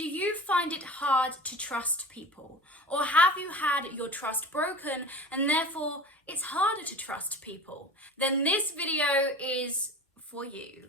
Do you find it hard to trust people? Or have you had your trust broken and therefore it's harder to trust people? Then this video is for you.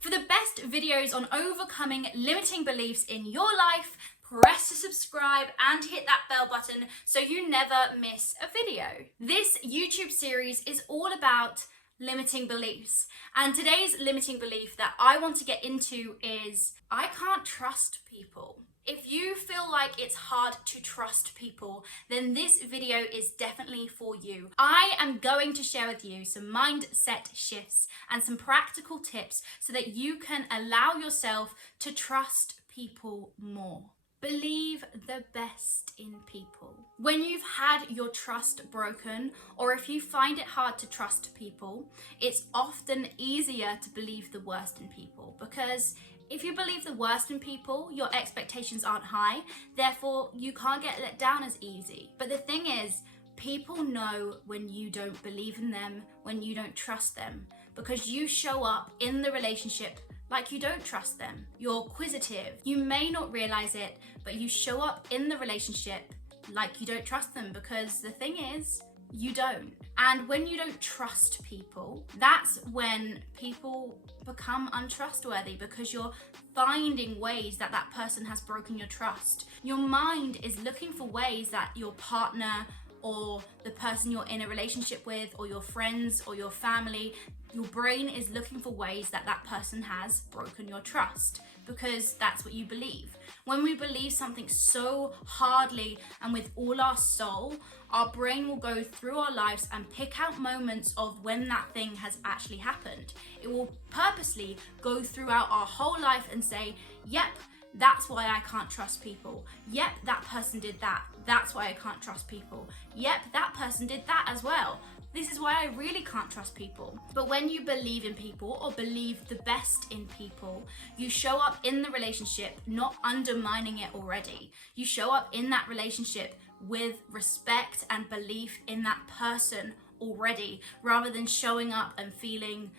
For the best videos on overcoming limiting beliefs in your life, press to subscribe and hit that bell button so you never miss a video. This YouTube series is all about limiting beliefs, and today's limiting belief that I want to get into is I can't trust people. If you feel like it's hard to trust people, then this video is definitely for you. I am going to share with you some mindset shifts and some practical tips so that you can allow yourself to trust people more. Believe the best in people. When you've had your trust broken, or if you find it hard to trust people, it's often easier to believe the worst in people, because if you believe the worst in people, your expectations aren't high, therefore you can't get let down as easy. But the thing is, people know when you don't believe in them, when you don't trust them, because you show up in the relationship like you don't trust them. You're acquisitive. You may not realize it, but you show up in the relationship like you don't trust them, because the thing is, you don't. And when you don't trust people, that's when people become untrustworthy, because you're finding ways that that person has broken your trust. Your mind is looking for ways that your partner or the person you're in a relationship with, or your friends or your family, your brain is looking for ways that that person has broken your trust, because that's what you believe. When we believe something so hardly and with all our soul, our brain will go through our lives and pick out moments of when that thing has actually happened. It will purposely go throughout our whole life and say, yep, that's why I can't trust people. Yep, that person did that. That's why I can't trust people. Yep, that person did that as well. This is why I really can't trust people. But when you believe in people, or believe the best in people, you show up in the relationship not undermining it already. You show up in that relationship with respect and belief in that person already, rather than showing up and feeling,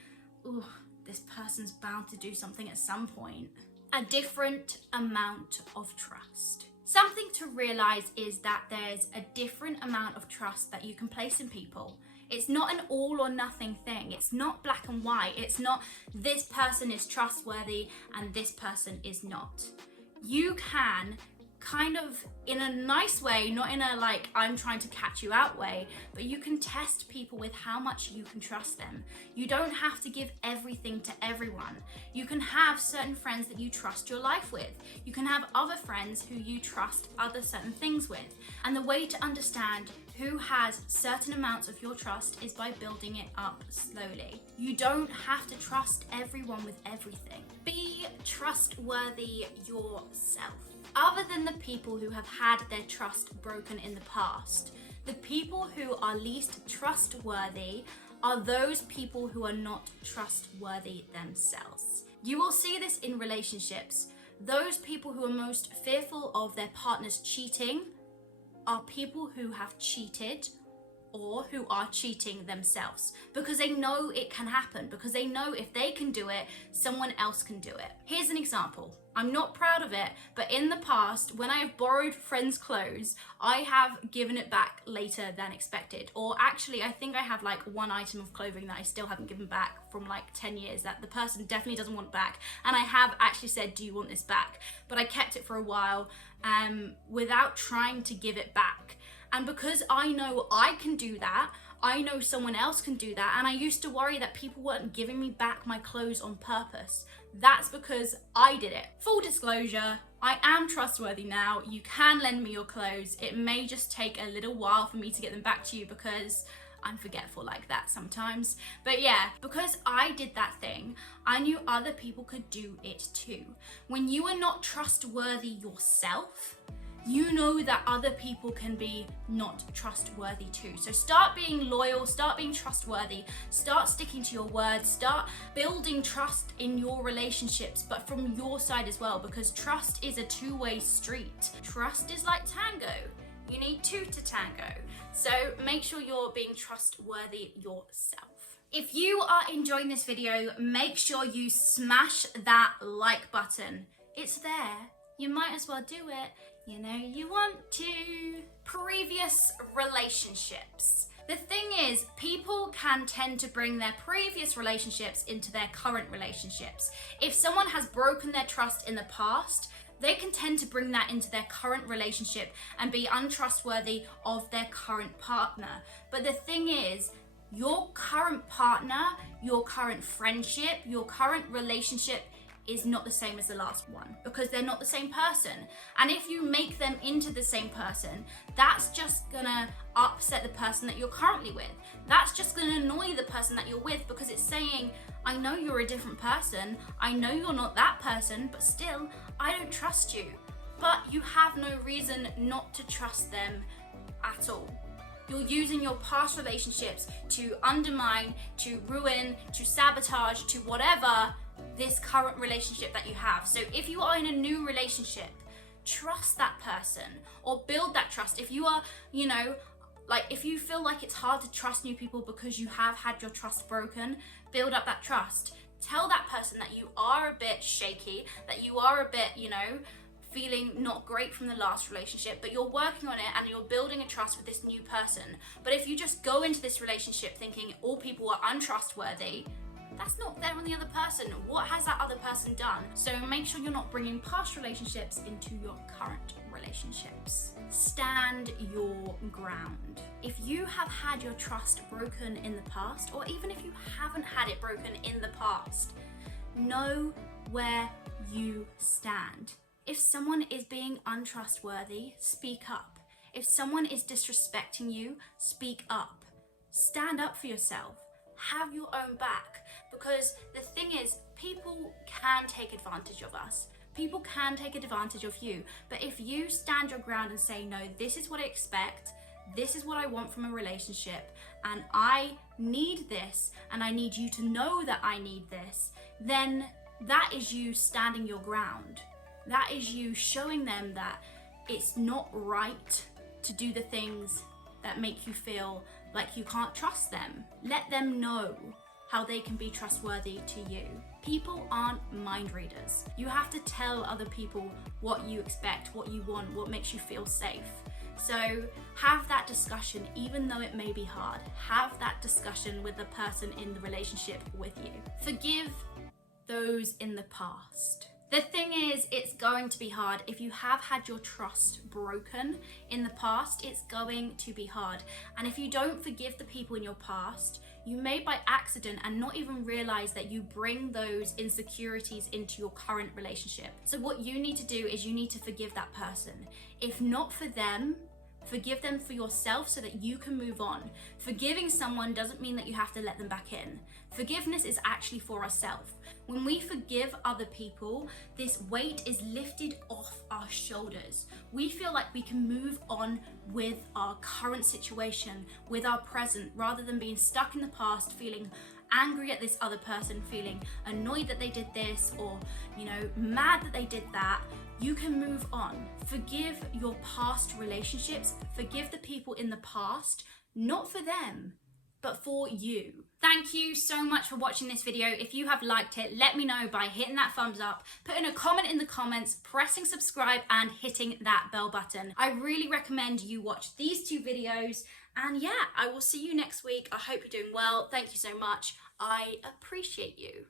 ooh, this person's bound to do something at some point. A different amount of trust. Something to realize is that there's a different amount of trust that you can place in people. It's not an all or nothing thing. It's not black and white. It's not this person is trustworthy and this person is not. You can kind of, in a nice way, not in a like I'm trying to catch you out way, but you can test people with how much you can trust them. You don't have to give everything to everyone. You can have certain friends that you trust your life with. You can have other friends who you trust other certain things with. And the way to understand who has certain amounts of your trust is by building it up slowly. You don't have to trust everyone with everything. Be trustworthy yourself. Other than the people who have had their trust broken in the past, the people who are least trustworthy are those people who are not trustworthy themselves. You will see this in relationships. Those people who are most fearful of their partners cheating are people who have cheated or who are cheating themselves, because they know it can happen, because they know if they can do it, someone else can do it. Here's an example. I'm not proud of it, but in the past, when I have borrowed friends' clothes, I have given it back later than expected. Or actually, I think I have like one item of clothing that I still haven't given back from like 10 years that the person definitely doesn't want back. And I have actually said, do you want this back? But I kept it for a while without trying to give it back. And because I know I can do that, I know someone else can do that, and I used to worry that people weren't giving me back my clothes on purpose. That's because I did it. Full disclosure, I am trustworthy now. You can lend me your clothes. It may just take a little while for me to get them back to you, because I'm forgetful like that sometimes. But yeah, because I did that thing, I knew other people could do it too. When you are not trustworthy yourself, you know that other people can be not trustworthy too. So start being loyal, start being trustworthy, start sticking to your words, start building trust in your relationships, but from your side as well, because trust is a two-way street. Trust is like tango. You need two to tango. So make sure you're being trustworthy yourself. If you are enjoying this video, make sure you smash that like button. It's there. You might as well do it. You know you want to. Previous relationships. The thing is, people can tend to bring their previous relationships into their current relationships. If someone has broken their trust in the past, they can tend to bring that into their current relationship and be untrustworthy of their current partner. But the thing is, your current partner, your current friendship, your current relationship is not the same as the last one, because they're not the same person. And if you make them into the same person, that's just gonna upset the person that you're currently with. That's just gonna annoy the person that you're with, because it's saying, I know you're a different person, I know you're not that person, but still, I don't trust you. But you have no reason not to trust them at all. You're using your past relationships to undermine, to ruin, to sabotage, to whatever this current relationship that you have. So if you are in a new relationship, trust that person or build that trust. If you are, if you feel like it's hard to trust new people because you have had your trust broken, build up that trust. Tell that person that you are a bit shaky, that you are a bit, feeling not great from the last relationship, but you're working on it and you're building a trust with this new person. But if you just go into this relationship thinking all people are untrustworthy, that's not fair on the other person. What has that other person done? So make sure you're not bringing past relationships into your current relationships. Stand your ground. If you have had your trust broken in the past, or even if you haven't had it broken in the past, know where you stand. If someone is being untrustworthy, speak up. If someone is disrespecting you, speak up. Stand up for yourself. Have your own back. Because the thing is, people can take advantage of us. People can take advantage of you. But if you stand your ground and say, no, this is what I expect, this is what I want from a relationship, and I need this, and I need you to know that I need this, then that is you standing your ground. That is you showing them that it's not right to do the things that make you feel like you can't trust them. Let them know how they can be trustworthy to you. People aren't mind readers. You have to tell other people what you expect, what you want, what makes you feel safe. So have that discussion, even though it may be hard. Have that discussion with the person in the relationship with you. Forgive those in the past. The thing is, it's going to be hard. If you have had your trust broken in the past, it's going to be hard. And if you don't forgive the people in your past, you may by accident and not even realize that you bring those insecurities into your current relationship. So what you need to do is you need to forgive that person. If not for them, forgive them for yourself so that you can move on. Forgiving someone doesn't mean that you have to let them back in. Forgiveness is actually for ourselves. When we forgive other people, this weight is lifted off our shoulders. We feel like we can move on with our current situation, with our present, rather than being stuck in the past, feeling angry at this other person, feeling annoyed that they did this, or mad that they did that. You can move on. Forgive your past relationships. Forgive the people in the past, not for them, but for you. Thank you so much for watching this video. If you have liked it, let me know by hitting that thumbs up, putting a comment in the comments, pressing subscribe, and hitting that bell button. I really recommend you watch these two videos. And yeah, I will see you next week. I hope you're doing well. Thank you so much. I appreciate you.